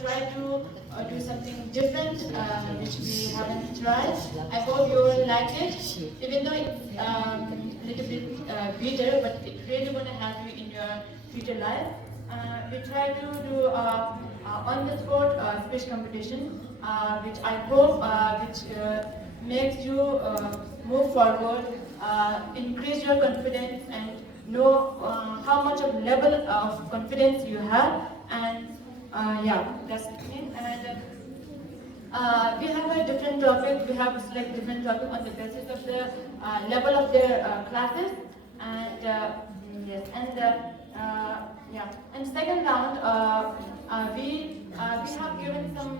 try to do something different, which we haven't tried. I hope you will like it, even though it's a little bit bitter, but it really going to help you in your future life. We try to do on-the-spot speech competition, which I hope which makes you move forward, increase your confidence, and know how much of level of confidence you have. And yeah, that's the thing. And we have a different topic. We have select different topic on the basis of the level of their classes. And yes, and yeah. And second round, we have given some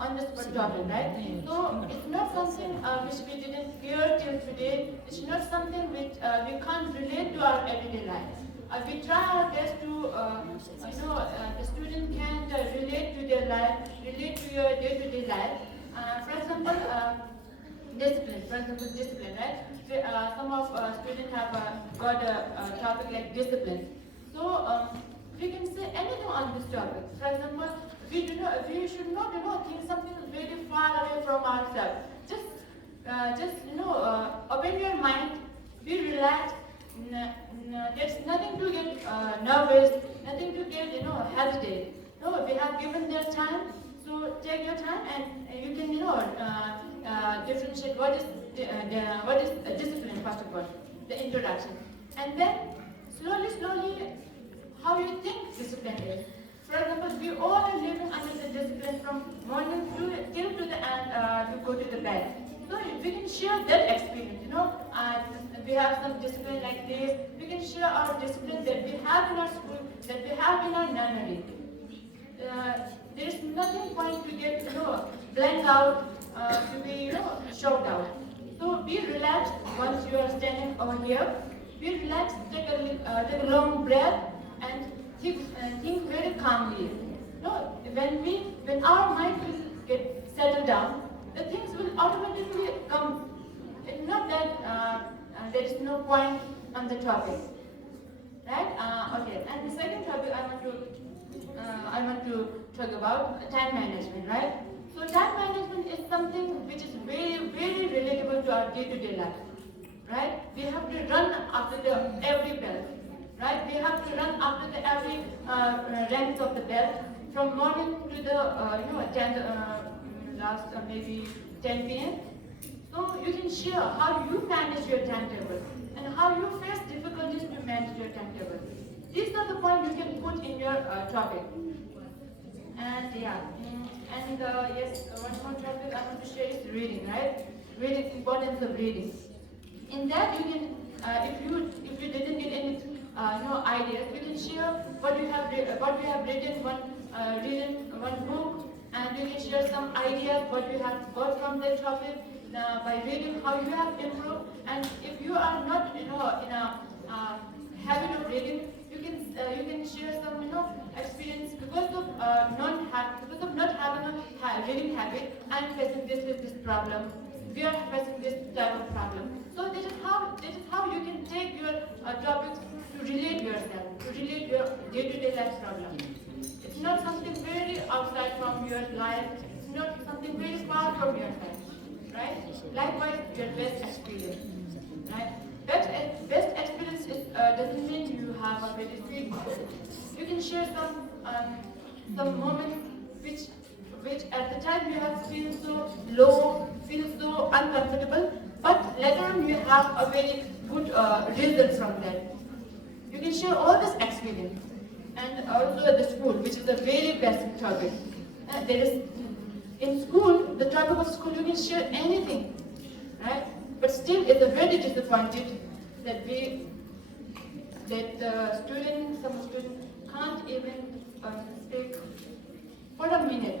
on the spot topic, right? So it's not something which we didn't hear till today. It's not something which we can't relate to our everyday life. We try our best to, the student can relate to their life, relate to your day-to-day life. For example, discipline. For example, discipline, right? Some of students have got a topic like discipline. So we can say anything on this topic. For example, we should not think something very far away from ourselves. Just open your mind, be relaxed. There's nothing to get nervous, nothing to get hesitate. No, we have given their time, so take your time and you can differentiate what is discipline first of all, the introduction, and then slowly how you think discipline is. For example, we all are living under the discipline from morning till to the end to go to the bed. So we can share that experience, we have some discipline like this. We can share our discipline that we have in our school, that we have in our nursery. There is nothing point to get blank out, to be shocked out. So be relaxed once you are standing over here. Be relaxed, take a long breath, and think very calmly. When our mind will get settled down, the things will automatically come. It's not that there is no point on the topic, right? Okay. And the second topic I want to talk about time management, right? So time management is something which is very relatable to our day-to-day life, right? We have to run after every bell, right? We have to run after every ranks of the bell from morning to the 10 last maybe 10 p.m. So you can share how you manage your timetable and how you face difficulties to manage your timetable. These are the points you can put in your topic. And yeah, and yes, one more topic I want to share is reading, right? Reading, importance of reading. In that you can, if you didn't get any ideas, you can share what you have written one book, and you can share some ideas what you have got from the topic. By reading how you have improved, and if you are not in a habit of reading, you can share some experience because of not having a reading habit. I am facing this problem. We are facing this type of problem. So this is how you can take your topics to relate yourself, to relate your day-to-day life problem. It's not something very outside from your life. It's not something very far from your life. Right? Likewise, your best experience. Right? Best experience doesn't mean you have a very sweet moment. You can share some moments which at the time you have feel so low, feel so uncomfortable, but later on you have a very good result from that. You can share all this experience, and also at the school, which is the very best topic. In school, the topic of school, you can share anything, right? But still, it's very disappointed that some students can't even speak for a minute.